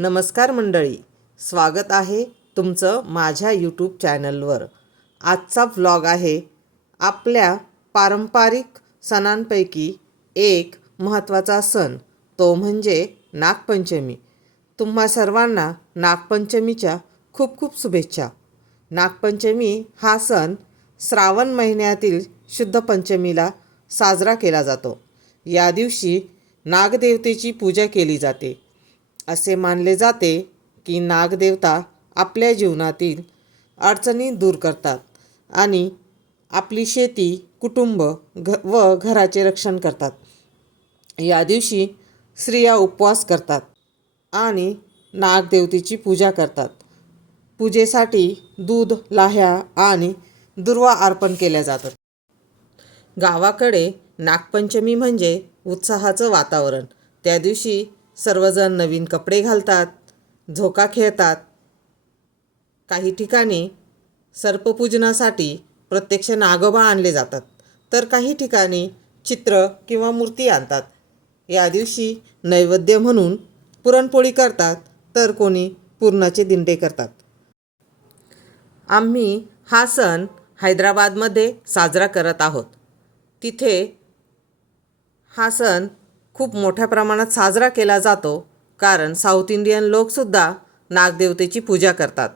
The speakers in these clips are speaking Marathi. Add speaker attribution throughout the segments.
Speaker 1: नमस्कार मंडळी. स्वागत आहे तुमचं माझ्या यूट्यूब चॅनलवर आजचा व्लॉग आहे आपल्या पारंपरिक सणांपैकी एक महत्त्वाचा सण. तो म्हणजे नागपंचमी. तुम्हा सर्वांना नागपंचमीच्या खूप खूप शुभेच्छा. नागपंचमी हा सण श्रावण महिन्यातील शुद्ध पंचमीला साजरा केला जातो. या दिवशी नागदेवतेची पूजा केली जाते. असे मानले जाते की नागदेवता आपल्या जीवनातील अडचणी दूर करतात आणि आपली शेती कुटुंब घ व घराचे रक्षण करतात. या दिवशी स्त्रिया उपवास करतात आणि नागदेवतेची पूजा करतात. पूजेसाठी दूध लाह्या आणि दुर्वा अर्पण केल्या जातात. गावाकडे नागपंचमी म्हणजे उत्साहाचं वातावरण. त्या दिवशी सर्वजण नवीन कपडे घालतात झोका खेळतात. काही ठिकाणी सर्पपूजनासाठी प्रत्यक्ष नागोबा आणले जातात तर काही ठिकाणी चित्र किंवा मूर्ती आणतात. या दिवशी नैवेद्य म्हणून पुरणपोळी करतात तर कोणी पुरणाचे दिंडे करतात. आम्ही हा सण हैदराबादमध्ये साजरा करत आहोत. तिथे हा सण खूप मोठ्या प्रमाणात साजरा केला जातो कारण साऊथ इंडियन लोकसुद्धा नागदेवतेची पूजा करतात.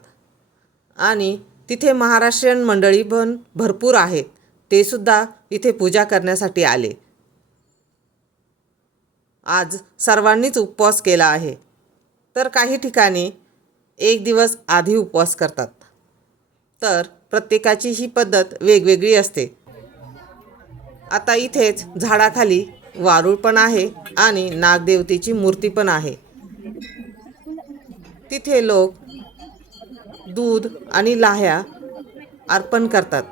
Speaker 1: आणि तिथे महाराष्ट्रीयन मंडळी पण भरपूर आहेत ते सुद्धा इथे पूजा करण्यासाठी आले. आज सर्वांनीच उपवास केला आहे. तर काही ठिकाणी एक दिवस आधी उपवास करतात. तर प्रत्येकाची ही पद्धत वेगवेगळी असते. आता इथेच झाडाखाली वारूळ पण आहे आणि नागदेवतेची मूर्ती पण आहे. तिथे लोक दूध आणि लाह्या अर्पण करतात.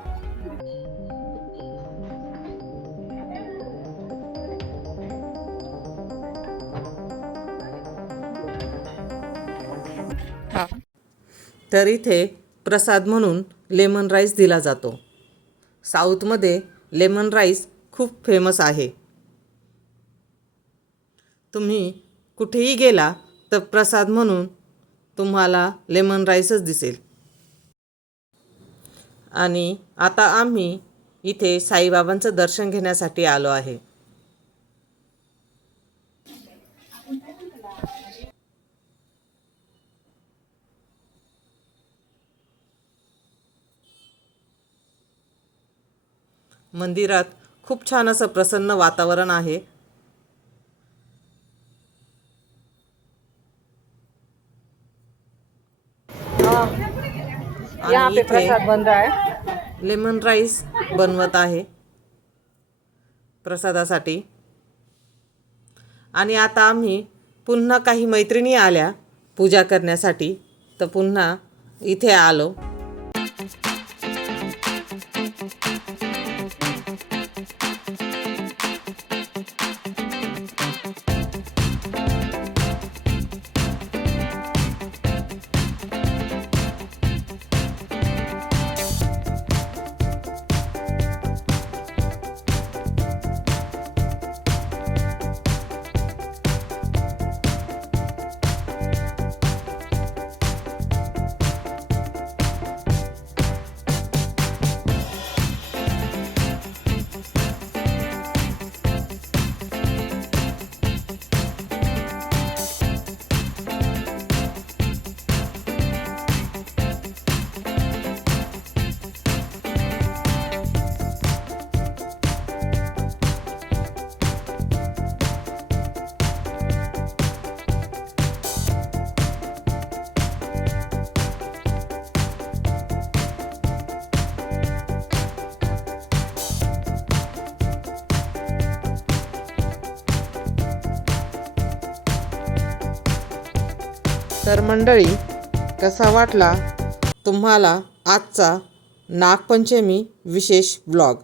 Speaker 1: तर इथे प्रसाद म्हणून लेमन राईस दिला जातो. साऊथमध्ये लेमन राईस खूप फेमस आहे. तुम्ही कुठेही गेला तर प्रसाद म्हणून तुम्हाला लेमन राईसच दिसेल. आणि आता आम्ही इथे साईबाबांचं दर्शन घेण्यासाठी आलो आहे. मंदिरात खूप छान असं प्रसन्न वातावरण आहे. आणि
Speaker 2: पे
Speaker 1: इथे
Speaker 2: प्रसाद बन रहा है
Speaker 1: लेमन राईस बनवत आहे. प्रसादासाठी. आणि आता आम्ही पुन्हा काही मैत्रिणी आल्या पूजा करण्यासाठी. तर पुन्हा इथे आलो. तर मंडळी कसा वाटला तुम्हाला आजचा नागपंचमी विशेष ब्लॉग?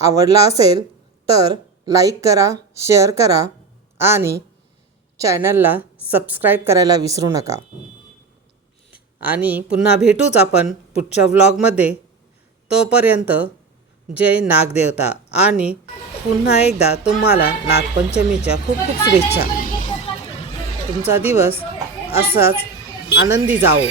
Speaker 1: आवडला असेल तर लाईक करा शेअर करा आणि चॅनलला सबस्क्राईब करायला विसरू नका. आणि पुन्हा भेटूच आपण पुढच्या व्लॉगमध्ये तोपर्यंत जय नागदेवता आणि पुन्हा एकदा तुम्हाला नागपंचमीच्या खूप खूप शुभेच्छा. तुमचा दिवस असाच आनंदी जावो.